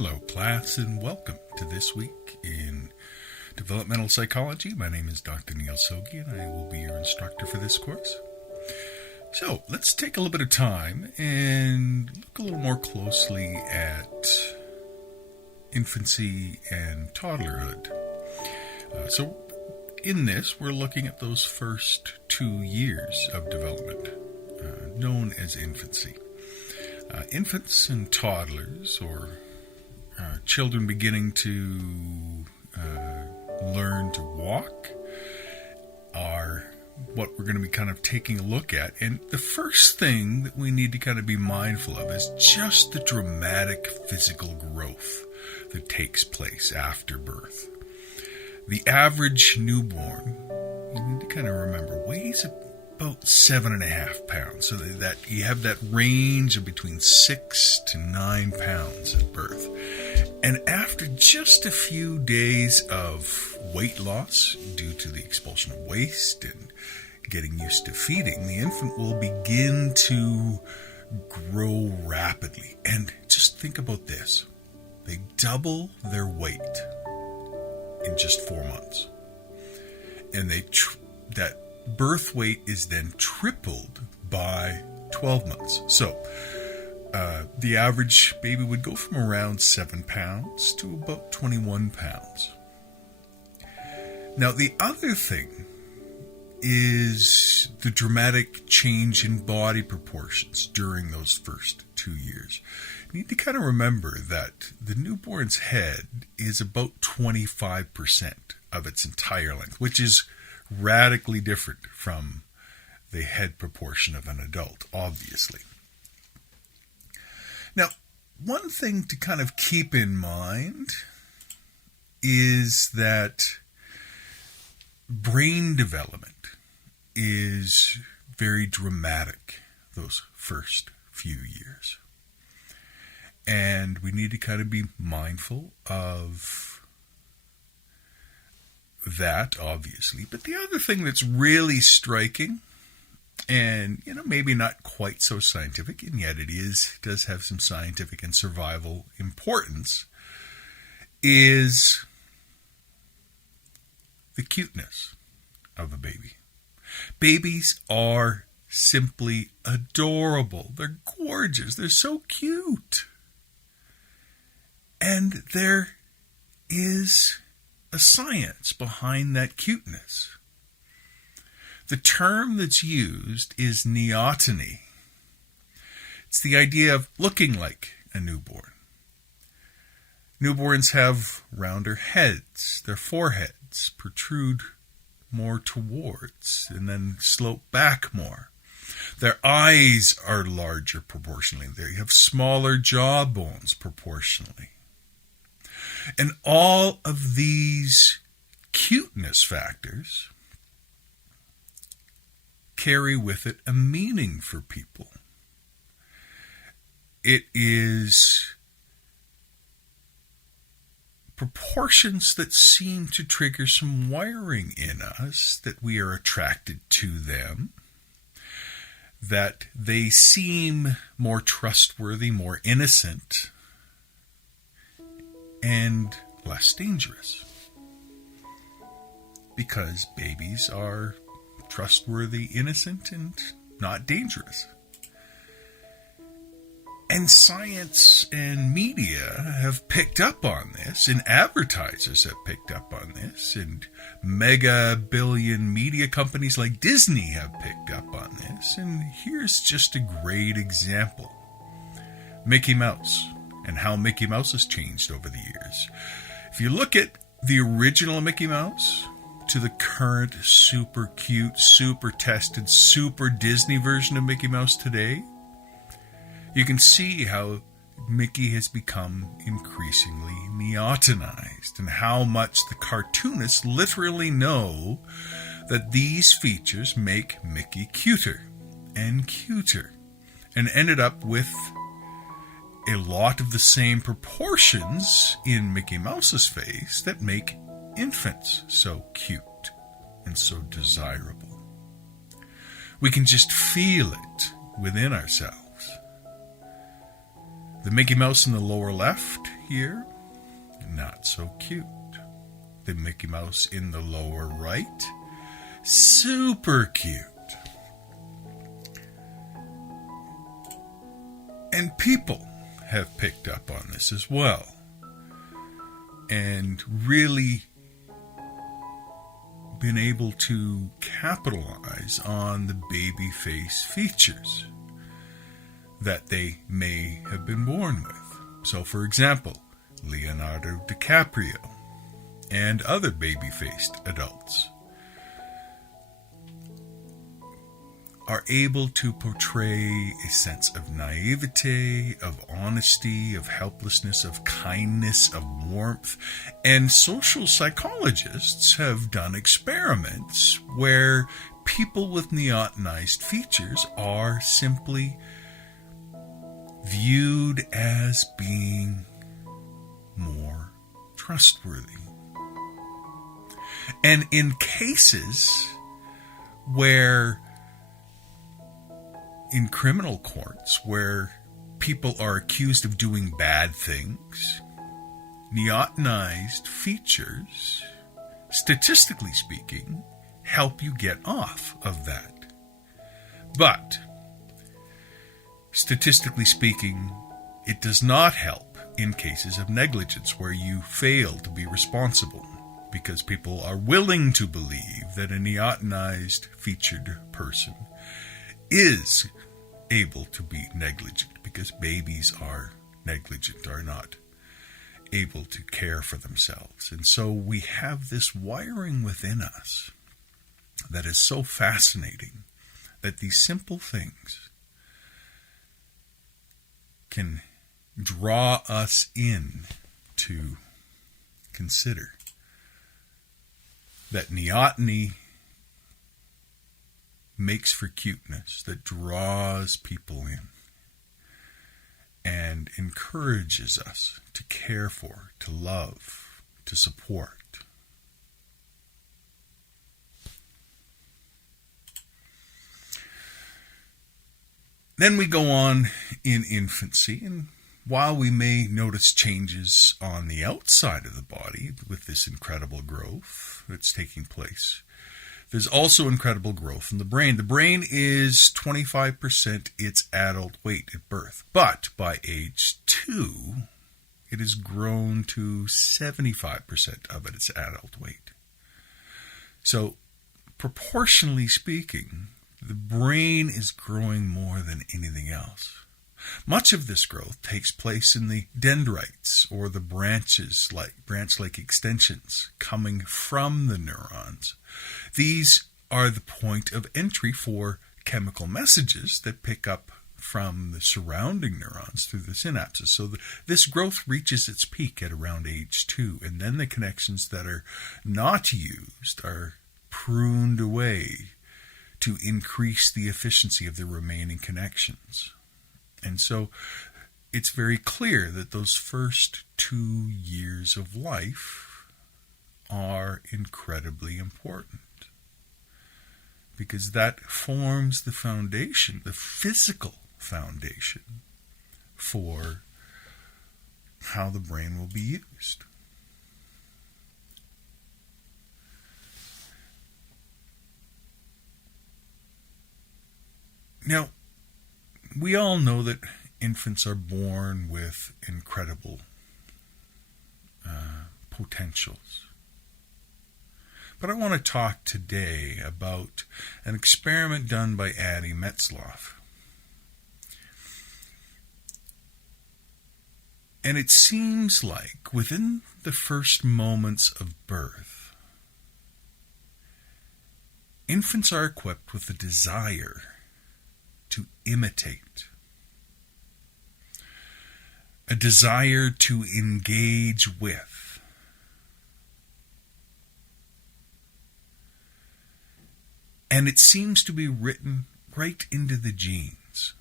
Hello, class, and welcome to This Week in Developmental Psychology. My name is Dr. Neil Soggie, and I will be your instructor for this course. So, let's take a little bit of time and look a little more closely at infancy and toddlerhood. So, in this, we're looking at those first 2 years of development, known as infancy. Infants and toddlers, or children beginning to learn to walk, are what we're going to be kind of taking a look at. And the first thing that we need to kind of be mindful of is just the dramatic physical growth that takes place after birth. The average newborn, you need to kind of remember, weighs about 7.5 pounds. So that you have that range of between 6 to 9 pounds at birth. And after just a few days of weight loss due to the expulsion of waste and getting used to feeding, the infant will begin to grow rapidly. And just think about this. They double their weight in just 4 months. And that birth weight is then tripled by 12 months. So, the average baby would go from around 7 pounds to about 21 pounds. Now, the other thing is the dramatic change in body proportions during those first 2 years. You need to kind of remember that the newborn's head is about 25% of its entire length, which is radically different from the head proportion of an adult, obviously. Now, one thing to kind of keep in mind is that brain development is very dramatic those first few years. And we need to kind of be mindful of that, obviously. But the other thing that's really striking, and maybe not quite so scientific, and yet it does have some scientific and survival importance, is the cuteness of a baby. Babies are simply adorable. They're gorgeous. They're so cute. And there is a science behind that cuteness. The term that's used is neoteny. It's the idea of looking like a newborn. Newborns have rounder heads. Their foreheads protrude more towards and then slope back more. Their eyes are larger proportionally. They have smaller jaw bones proportionally. And all of these cuteness factors carry with it a meaning for people. It is proportions that seem to trigger some wiring in us, that we are attracted to them, that they seem more trustworthy, more innocent, and less dangerous. Because babies are trustworthy, innocent, and not dangerous. And science and media have picked up on this, and advertisers have picked up on this, and mega billion media companies like Disney have picked up on this. And here's just a great example. Mickey Mouse, and how Mickey Mouse has changed over the years. If you look at the original Mickey Mouse to the current super cute, super tested, super Disney version of Mickey Mouse today, you can see how Mickey has become increasingly neotenized, and how much the cartoonists literally know that these features make Mickey cuter and cuter, and ended up with a lot of the same proportions in Mickey Mouse's face that make infants so cute and so desirable. We can just feel it within ourselves. The Mickey Mouse in the lower left here, not so cute. The Mickey Mouse in the lower right, super cute. And people have picked up on this as well and really been able to capitalize on the baby face features that they may have been born with. So, for example, Leonardo DiCaprio and other baby-faced adults are able to portray a sense of naivete, of honesty, of helplessness, of kindness, of warmth. And social psychologists have done experiments where people with neotenized features are simply viewed as being more trustworthy. And in cases where in criminal courts where people are accused of doing bad things, neotenized features, statistically speaking, help you get off of that. But, statistically speaking, it does not help in cases of negligence where you fail to be responsible, because people are willing to believe that a neotenized featured person is able to be negligent, because babies are negligent, are not able to care for themselves. And so we have this wiring within us that is so fascinating, that these simple things can draw us in to consider that neoteny makes for cuteness that draws people in and encourages us to care for, to love, to support. Then we go on in infancy, and while we may notice changes on the outside of the body with this incredible growth that's taking place, there's also incredible growth in the brain. The brain is 25% its adult weight at birth, but by age 2, it has grown to 75% of its adult weight. So, proportionally speaking, the brain is growing more than anything else. Much of this growth takes place in the dendrites, or the branch-like extensions coming from the neurons. These are the point of entry for chemical messages that pick up from the surrounding neurons through the synapses. So this growth reaches its peak at around age 2, and then the connections that are not used are pruned away to increase the efficiency of the remaining connections. And so it's very clear that those first 2 years of life are incredibly important, because that forms the foundation, the physical foundation, for how the brain will be used. Now, we all know that infants are born with incredible potentials. But I want to talk today about an experiment done by Addie Metzloff. And it seems like within the first moments of birth, infants are equipped with a desire to imitate, a desire to engage with. And it seems to be written right into the genes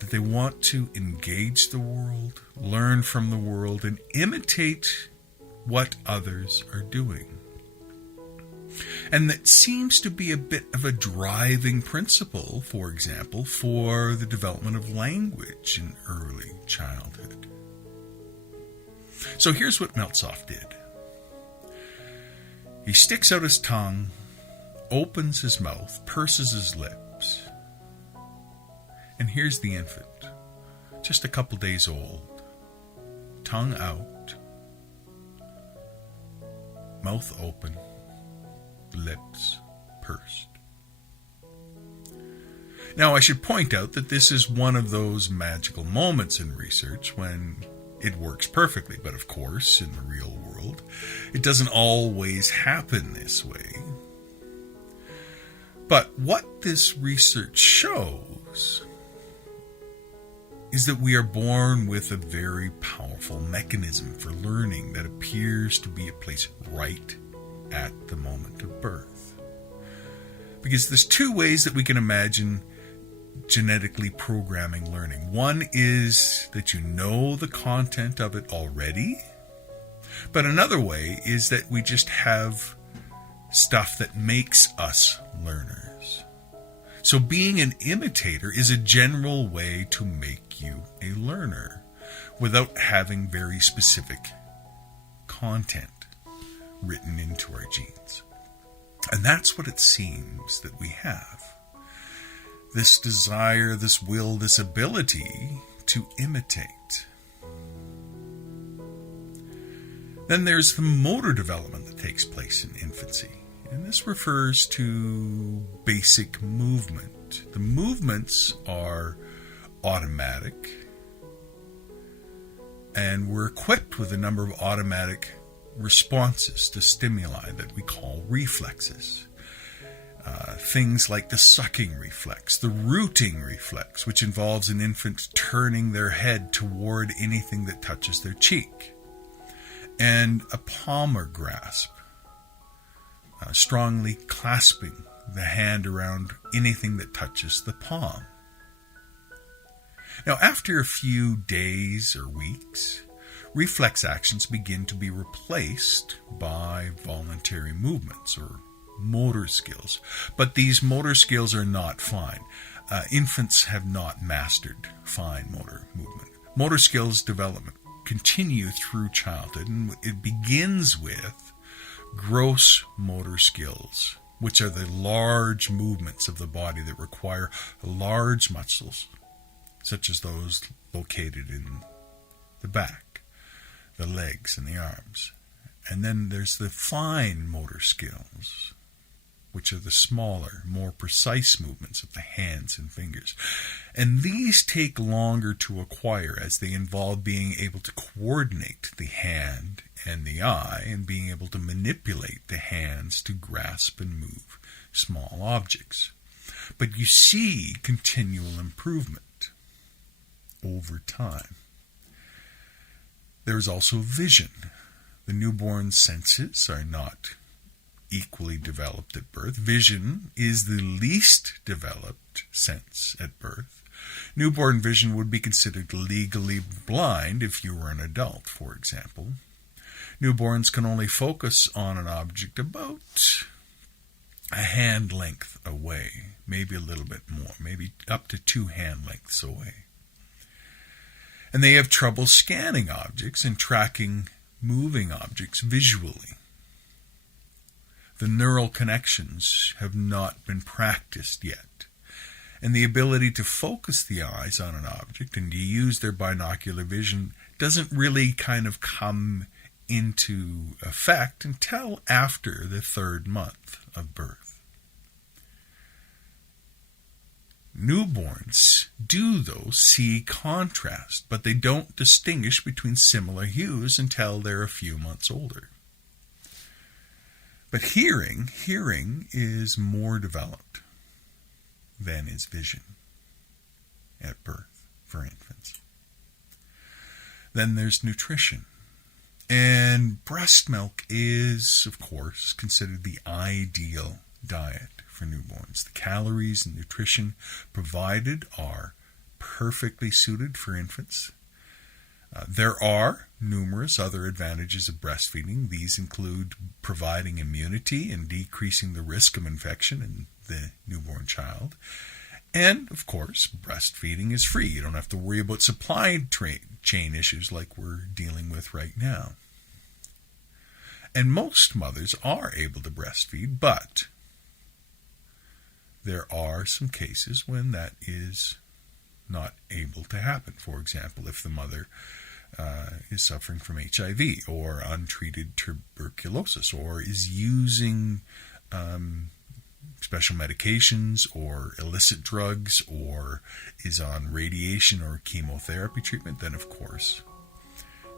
that they want to engage the world, learn from the world, and imitate what others are doing. And that seems to be a bit of a driving principle, for example, for the development of language in early childhood. So here's what Meltzoff did. He sticks out his tongue, opens his mouth, purses his lips. And here's the infant, just a couple days old, tongue out, mouth open, lips pursed. Now, I should point out that this is one of those magical moments in research when it works perfectly, but of course, in the real world, it doesn't always happen this way. But what this research shows is that we are born with a very powerful mechanism for learning that appears to be at place right at the moment of birth. Because there's two ways that we can imagine genetically programming learning. One is that you know the content of it already, but another way is that we just have stuff that makes us learners. So being an imitator is a general way to make you a learner without having very specific content written into our genes. And that's what it seems that we have. This desire, this will, this ability to imitate. Then there's the motor development that takes place in infancy. And this refers to basic movement. The movements are automatic, and we're equipped with a number of automatic responses to stimuli that we call reflexes. Things like the sucking reflex, the rooting reflex, which involves an infant turning their head toward anything that touches their cheek, and a palmar grasp, strongly clasping the hand around anything that touches the palm. Now, after a few days or weeks, reflex actions begin to be replaced by voluntary movements or motor skills. But these motor skills are not fine. Infants have not mastered fine motor movement. Motor skills development continue through childhood, and it begins with gross motor skills, which are the large movements of the body that require large muscles, such as those located in the back, the legs, and the arms. And then there's the fine motor skills, which are the smaller, more precise movements of the hands and fingers. And these take longer to acquire as they involve being able to coordinate the hand and the eye and being able to manipulate the hands to grasp and move small objects. But you see continual improvement over time. There is also vision. The newborn's senses are not equally developed at birth. Vision is the least developed sense at birth. Newborn vision would be considered legally blind if you were an adult, for example. Newborns can only focus on an object about a hand length away, maybe a little bit more, maybe up to 2 hand lengths away. And they have trouble scanning objects and tracking moving objects visually. The neural connections have not been practiced yet, and the ability to focus the eyes on an object and to use their binocular vision doesn't really kind of come into effect until after the 3rd month of birth. Newborns do, though, see contrast, but they don't distinguish between similar hues until they're a few months older. But hearing is more developed than is vision at birth for infants. Then there's nutrition. And breast milk is, of course, considered the ideal diet for newborns. The calories and nutrition provided are perfectly suited for infants. There are numerous other advantages of breastfeeding. These include providing immunity and decreasing the risk of infection in the newborn child. And, of course, breastfeeding is free. You don't have to worry about supply chain issues like we're dealing with right now. And most mothers are able to breastfeed, but there are some cases when that is not able to happen. For example, if the mother is suffering from HIV or untreated tuberculosis, or is using special medications or illicit drugs, or is on radiation or chemotherapy treatment, then of course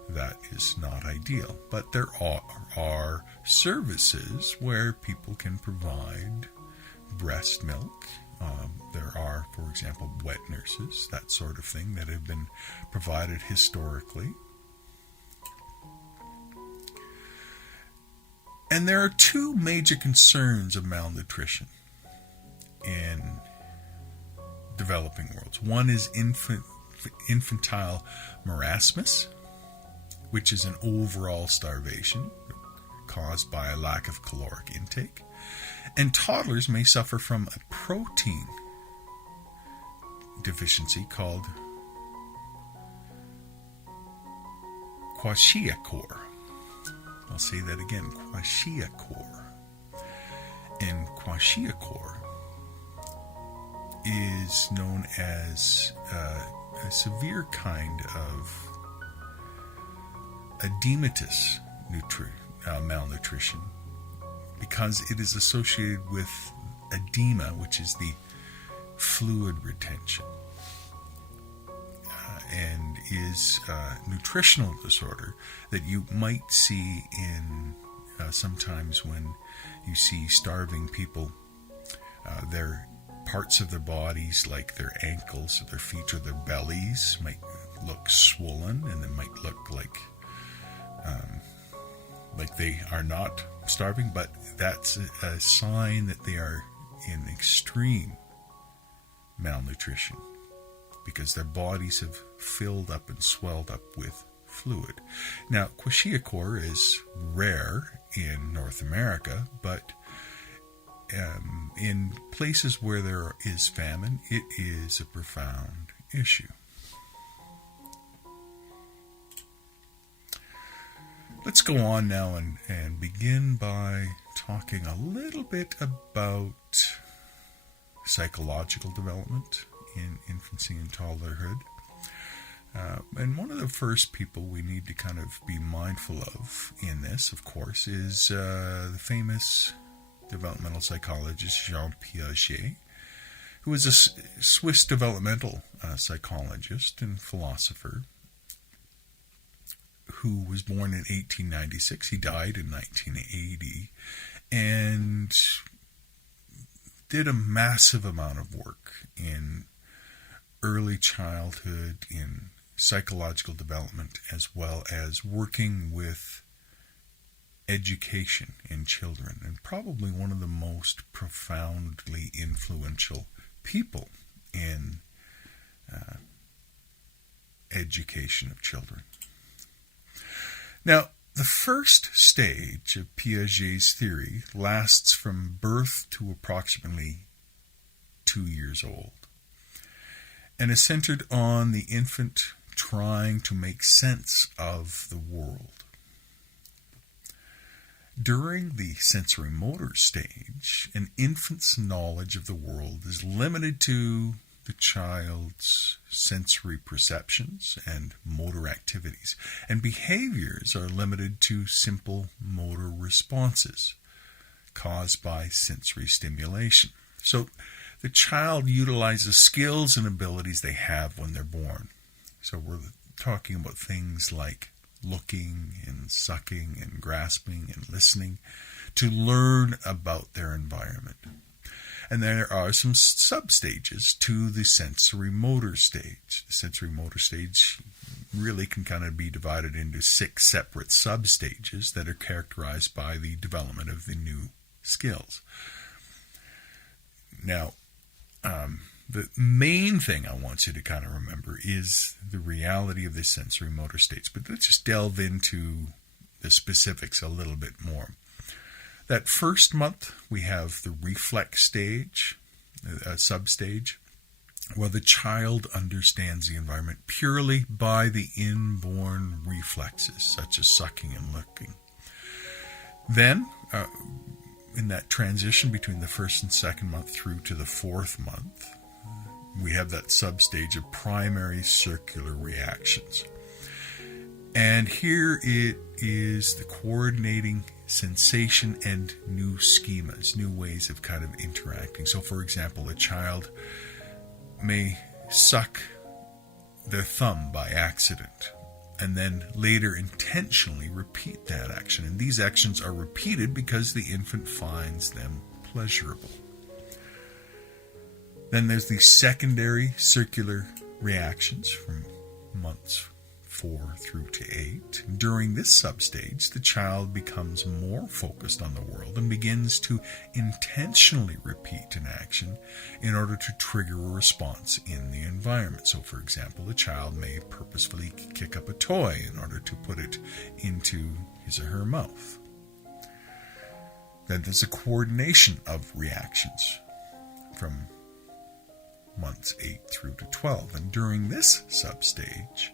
that is not ideal. But there are services where people can provide breast milk. There are, for example, wet nurses, that sort of thing, that have been provided historically. And there are two major concerns of malnutrition in developing worlds. One is infantile marasmus, which is an overall starvation caused by a lack of caloric intake. And toddlers may suffer from a protein deficiency called kwashiorkor. I'll say that again, kwashiorkor. And kwashiorkor is known as a severe kind of edematous malnutrition, because it is associated with edema, which is the fluid retention, and is a nutritional disorder that you might see in sometimes when you see starving people. Their parts of their bodies, like their ankles or their feet or their bellies, might look swollen, and they might look like they are not starving, but that's a sign that they are in extreme malnutrition, because their bodies have filled up and swelled up with fluid. Now, kwashiorkor is rare in North America, but in places where there is famine, it is a profound issue. Let's go on now and begin by talking a little bit about psychological development in infancy and toddlerhood. And one of the first people we need to kind of be mindful of in this, of course, is the famous developmental psychologist Jean Piaget, who was a Swiss developmental psychologist and philosopher who was born in 1896. He died in 1980 and did a massive amount of work in early childhood, in psychological development, as well as working with education in children, and probably one of the most profoundly influential people in education of children. Now, the first stage of Piaget's theory lasts from birth to approximately 2 years old, and is centered on the infant trying to make sense of the world. During the sensory motor stage, an infant's knowledge of the world is limited to the child's sensory perceptions and motor activities, and behaviors are limited to simple motor responses caused by sensory stimulation. So the child utilizes skills and abilities they have when they're born. So we're talking about things like looking and sucking and grasping and listening to learn about their environment. And there are some substages to the sensory motor stage. The sensory motor stage really can kind of be divided into 6 separate substages that are characterized by the development of the new skills. Now, the main thing I want you to kind of remember is the reality of the sensory motor states. But let's just delve into the specifics a little bit more. That first month, we have the reflex stage, substage, where the child understands the environment purely by the inborn reflexes, such as sucking and licking. Then, in that transition between the first and second month through to the fourth month, we have that substage of primary circular reactions. And here it is the coordinating sensation and new schemas, new ways of kind of interacting. So, for example, a child may suck their thumb by accident and then later intentionally repeat that action. And these actions are repeated because the infant finds them pleasurable. Then there's the secondary circular reactions from months 4 through to 8. During this substage, the child becomes more focused on the world and begins to intentionally repeat an action in order to trigger a response in the environment. So, for example, a child may purposefully kick up a toy in order to put it into his or her mouth. Then there's a coordination of reactions from months 8 through to 12. And during this substage,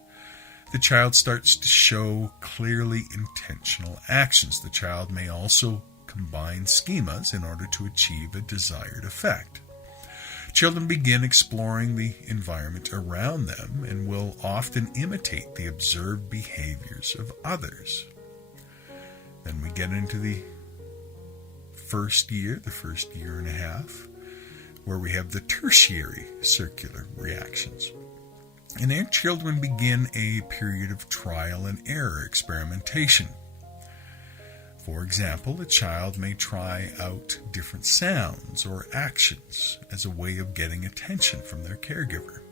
the child starts to show clearly intentional actions. The child may also combine schemas in order to achieve a desired effect. Children begin exploring the environment around them and will often imitate the observed behaviors of others. Then we get into the first year and a half, where we have the tertiary circular reactions. And there, children begin a period of trial and error experimentation. For example, a child may try out different sounds or actions as a way of getting attention from their caregiver.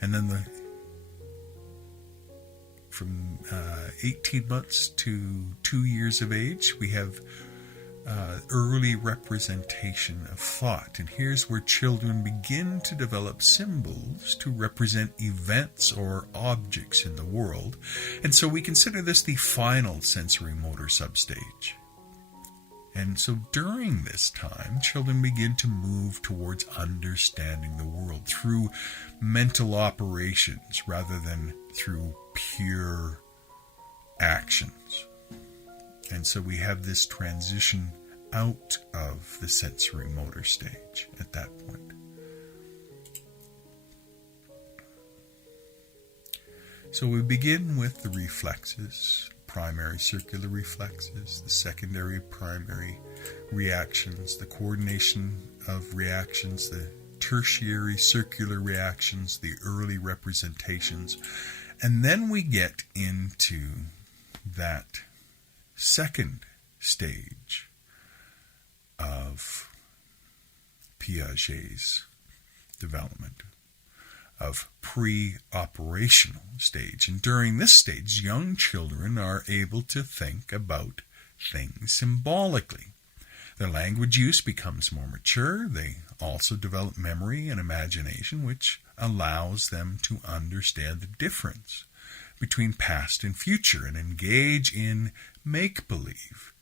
And then from 18 months to 2 years of age, we have early representation of thought. And here's where children begin to develop symbols to represent events or objects in the world. And so we consider this the final sensory motor substage. And so during this time, children begin to move towards understanding the world through mental operations rather than through pure actions. And so we have this transition out of the sensory motor stage at that point. So we begin with the reflexes, primary circular reflexes, the secondary primary reactions, the coordination of reactions, the tertiary circular reactions, the early representations, and then we get into that second stage of Piaget's development, of pre-operational stage. And during this stage, young children are able to think about things symbolically. Their language use becomes more mature. They also develop memory and imagination, which allows them to understand the difference between past and future and engage in make-believe.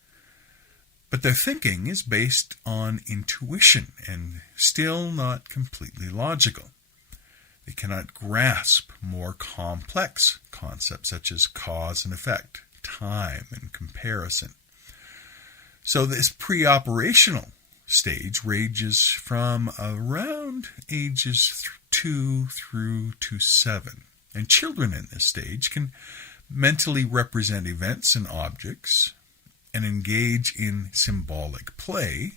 But their thinking is based on intuition and still not completely logical. They cannot grasp more complex concepts such as cause and effect, time and comparison. So this pre-operational stage ranges from around ages 2 through to 7. And children in this stage can mentally represent events and objects and engage in symbolic play.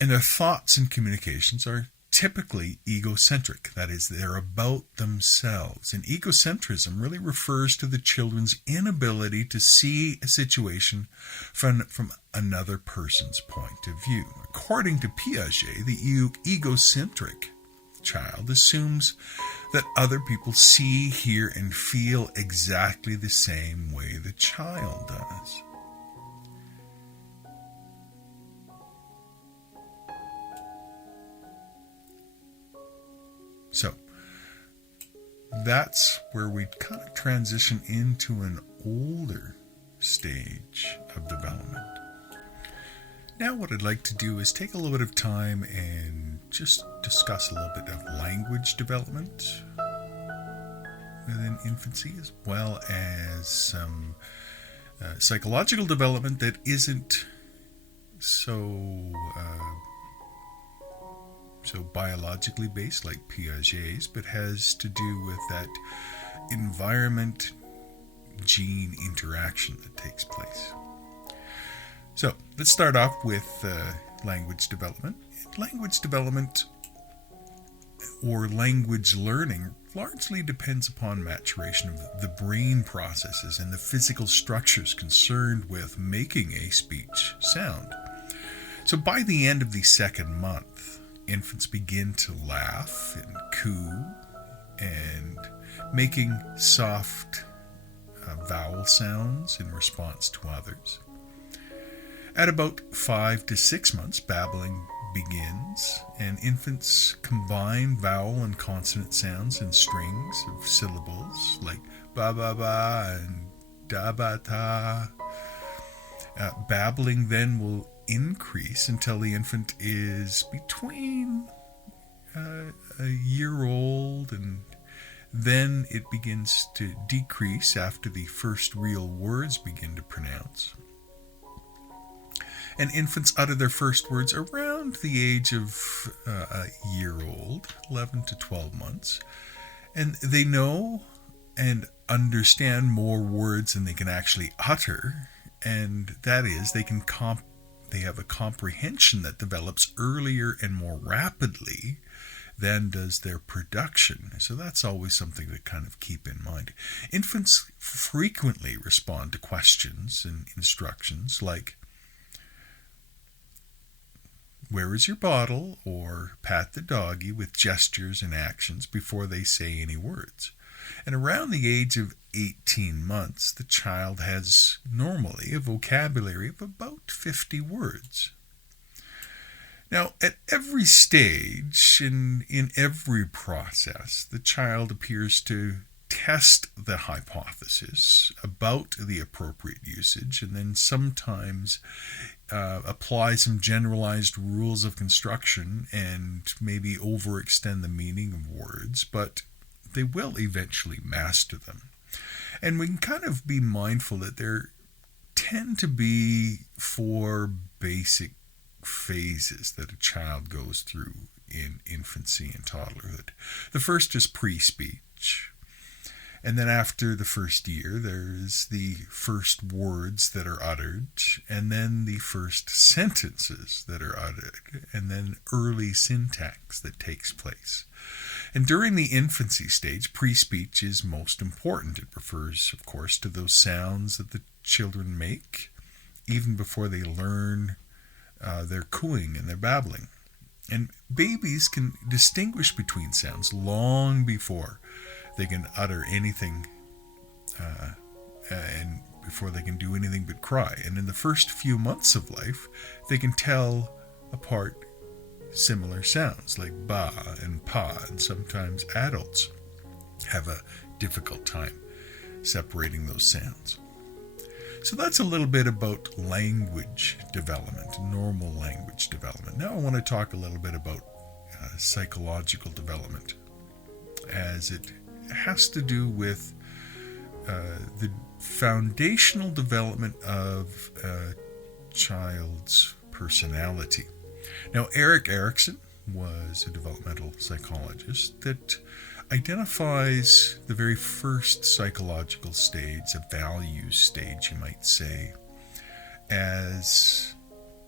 And their thoughts and communications are typically egocentric. That is, they're about themselves. And egocentrism really refers to the children's inability to see a situation from another person's point of view. According to Piaget, the egocentric child assumes that other people see, hear, and feel exactly the same way the child does. that's where we kind of transition into an older stage of development. Now what I'd like to do is take a little bit of time and just discuss a little bit of language development within infancy, as well as some psychological development that isn't so biologically based like Piaget's, but has to do with that environment gene interaction that takes place. So let's start off with language development. Language development or language learning largely depends upon maturation of the brain processes and the physical structures concerned with making a speech sound. So by the end of the second month, infants begin to laugh and coo and making soft vowel sounds in response to others. At about 5 to 6 months, babbling begins, and infants combine vowel and consonant sounds in strings of syllables like ba ba ba and da ba ta. Babbling then will increase until the infant is between a year old, and then it begins to decrease after the first real words begin to pronounce. And infants utter their first words around the age of a year old, 11 to 12 months. And they know and understand more words than they can actually utter. And that is, they have a comprehension that develops earlier and more rapidly than does their production. So that's always something to kind of keep in mind. Infants frequently respond to questions and instructions like, "Where is your bottle?" or "Pat the doggy," with gestures and actions before they say any words. And around the age of 18 months, the child has normally a vocabulary of about 50 words. Now, at every stage, in every process, the child appears to test the hypothesis about the appropriate usage, and then sometimes apply some generalized rules of construction and maybe overextend the meaning of words, but they will eventually master them. And we can kind of be mindful that there tend to be 4 basic phases that a child goes through in infancy and toddlerhood. The first is pre-speech. And then after the first year, there's the first words that are uttered, and then the first sentences that are uttered, and then early syntax that takes place. And during the infancy stage, pre-speech is most important. It refers, of course, to those sounds that the children make even before they learn their cooing and their babbling. And babies can distinguish between sounds long before they can utter anything and before they can do anything but cry. And in the first few months of life, they can tell apart similar sounds like ba and pa, and sometimes adults have a difficult time separating those sounds. So that's a little bit about language development, normal language development. Now I want to talk a little bit about psychological development, as it has to do with the foundational development of a child's personality. Now, Erik Erikson was a developmental psychologist that identifies the very first psychological stage, a values stage, you might say, as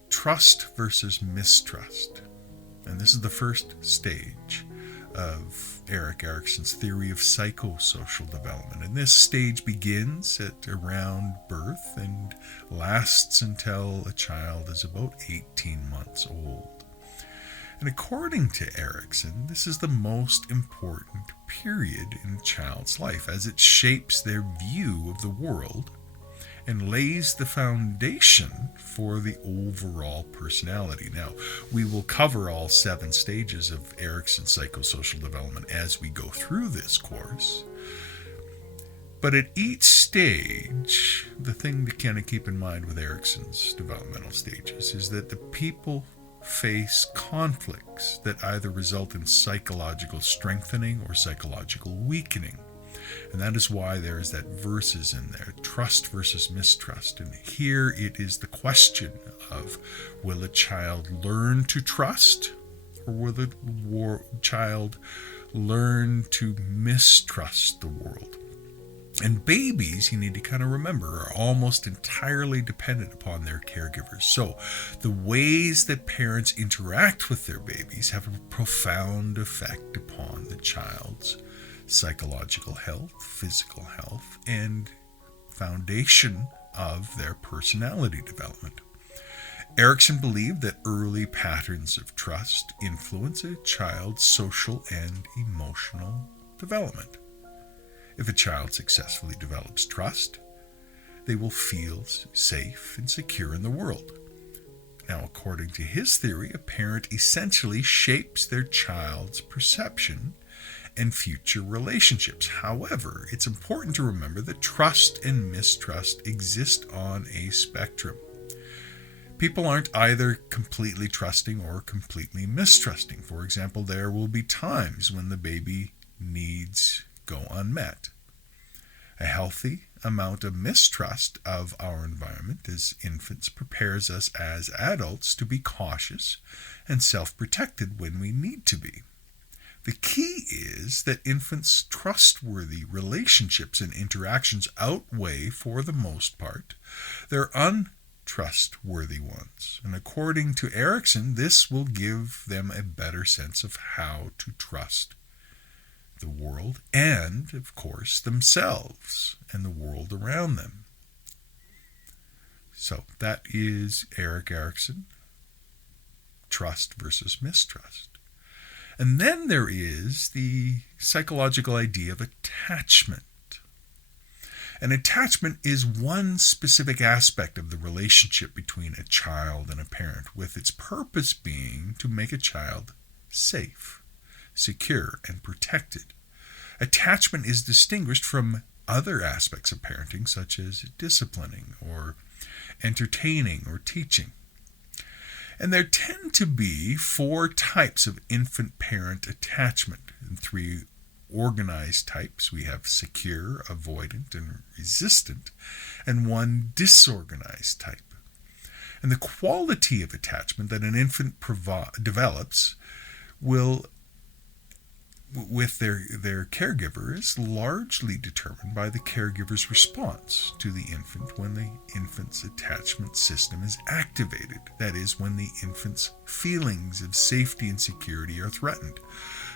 trust versus mistrust. And this is the first stage of Erik Erikson's theory of psychosocial development. And this stage begins at around birth and lasts until a child is about 18 months old. And according to Erikson, this is the most important period in a child's life, as it shapes their view of the world and lays the foundation for the overall personality. Now, we will cover all 7 stages of Erikson's psychosocial development as we go through this course. But at each stage, the thing to kind of keep in mind with Erikson's developmental stages is that the people face conflicts that either result in psychological strengthening or psychological weakening. And that is why there is that verses in there, trust versus mistrust. And here it is the question of, will a child learn to trust, or will the child learn to mistrust the world? And babies, you need to kind of remember, are almost entirely dependent upon their caregivers. So the ways that parents interact with their babies have a profound effect upon the child's psychological health, physical health, and foundation of their personality development. Erikson believed that early patterns of trust influence a child's social and emotional development. If a child successfully develops trust, they will feel safe and secure in the world. Now, according to his theory, a parent essentially shapes their child's perception and future relationships. However, it's important to remember that trust and mistrust exist on a spectrum. People aren't either completely trusting or completely mistrusting. For example, there will be times when the baby needs go unmet. A healthy amount of mistrust of our environment as infants prepares us as adults to be cautious and self-protected when we need to be. The key is that infants' trustworthy relationships and interactions outweigh, for the most part, their untrustworthy ones. And according to Erikson, this will give them a better sense of how to trust the world and, of course, themselves and the world around them. So that is Erik Erikson, trust versus mistrust. And then there is the psychological idea of attachment. And attachment is one specific aspect of the relationship between a child and a parent, with its purpose being to make a child safe, secure, and protected. Attachment is distinguished from other aspects of parenting, such as disciplining or entertaining or teaching. And there tend to be 4 types of infant-parent attachment, and 3 organized types. We have secure, avoidant, and resistant, and 1 disorganized type. And the quality of attachment that an infant develops will, with their caregiver, is largely determined by the caregiver's response to the infant when the infant's attachment system is activated. That is, when the infant's feelings of safety and security are threatened,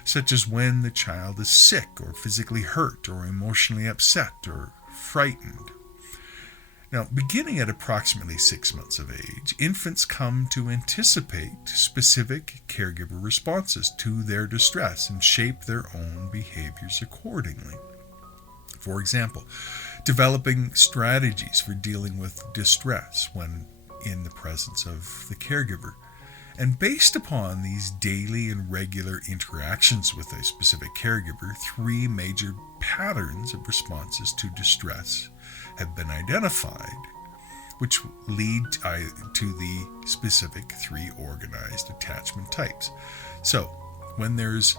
such as when the child is sick or physically hurt or emotionally upset or frightened. Now, beginning at approximately 6 months of age, infants come to anticipate specific caregiver responses to their distress and shape their own behaviors accordingly. For example, developing strategies for dealing with distress when in the presence of the caregiver. And based upon these daily and regular interactions with a specific caregiver, 3 major patterns of responses to distress have been identified, which lead to the specific 3 organized attachment types. So, when there's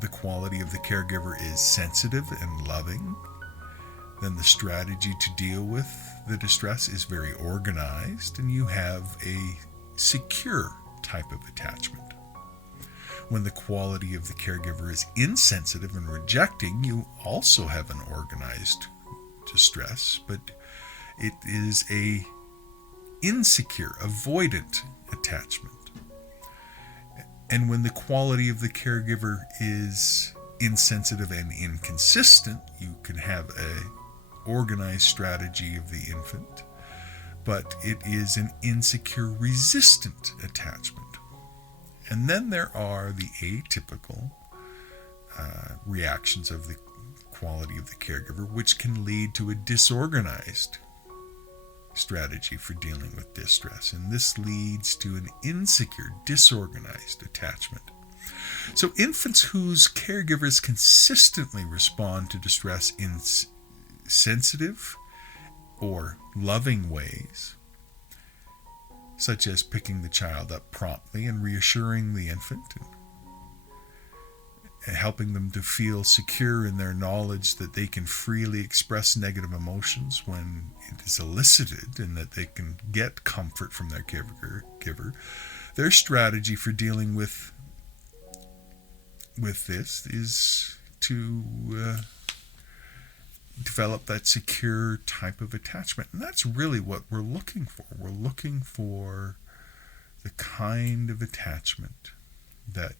the quality of the caregiver is sensitive and loving, then the strategy to deal with the distress is very organized, and you have a secure type of attachment. When the quality of the caregiver is insensitive and rejecting, you also have an organized distress, but it is a insecure, avoidant attachment. And when the quality of the caregiver is insensitive and inconsistent, you can have a organized strategy of the infant, but it is an insecure, resistant attachment. And then there are the atypical reactions of the quality of the caregiver, which can lead to a disorganized strategy for dealing with distress. And this leads to an insecure, disorganized attachment. So infants whose caregivers consistently respond to distress in sensitive or loving ways, such as picking the child up promptly and reassuring the infant and helping them to feel secure in their knowledge that they can freely express negative emotions when it is elicited and that they can get comfort from their giver. Their strategy for dealing with this is to develop that secure type of attachment. And that's really what we're looking for. We're looking for the kind of attachment that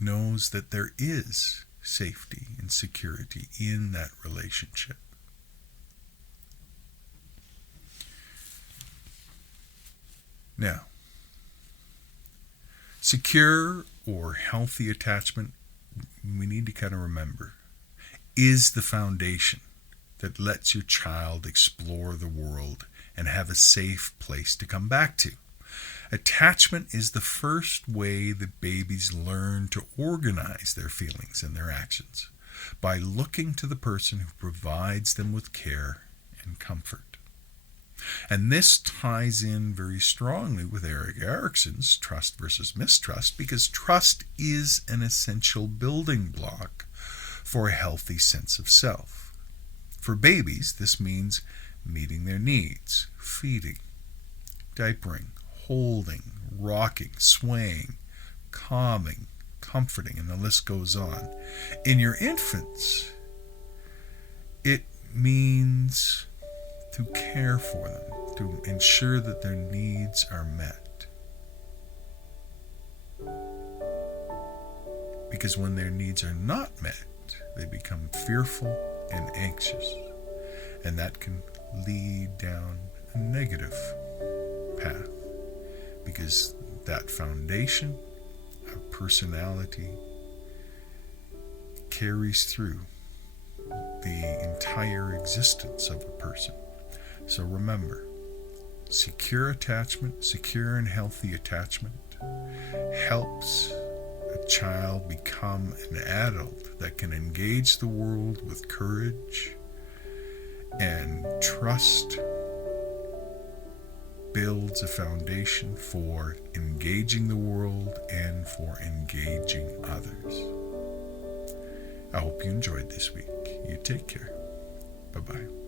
knows that there is safety and security in that relationship. Now, secure or healthy attachment, we need to kind of remember, is the foundation that lets your child explore the world and have a safe place to come back to. Attachment is the first way that babies learn to organize their feelings and their actions, by looking to the person who provides them with care and comfort. And this ties in very strongly with Erik Erikson's trust versus mistrust, because trust is an essential building block for a healthy sense of self. For babies, this means meeting their needs, feeding, diapering, holding, rocking, swaying, calming, comforting, and the list goes on. In your infants, it means to care for them, to ensure that their needs are met. Because when their needs are not met, they become fearful and anxious, and that can lead down a negative path, because that foundation of personality carries through the entire existence of a person. So remember, secure attachment, secure and healthy attachment helps a child become an adult that can engage the world with courage, and trust builds a foundation for engaging the world and for engaging others. I hope you enjoyed this week. You take care. Bye-bye.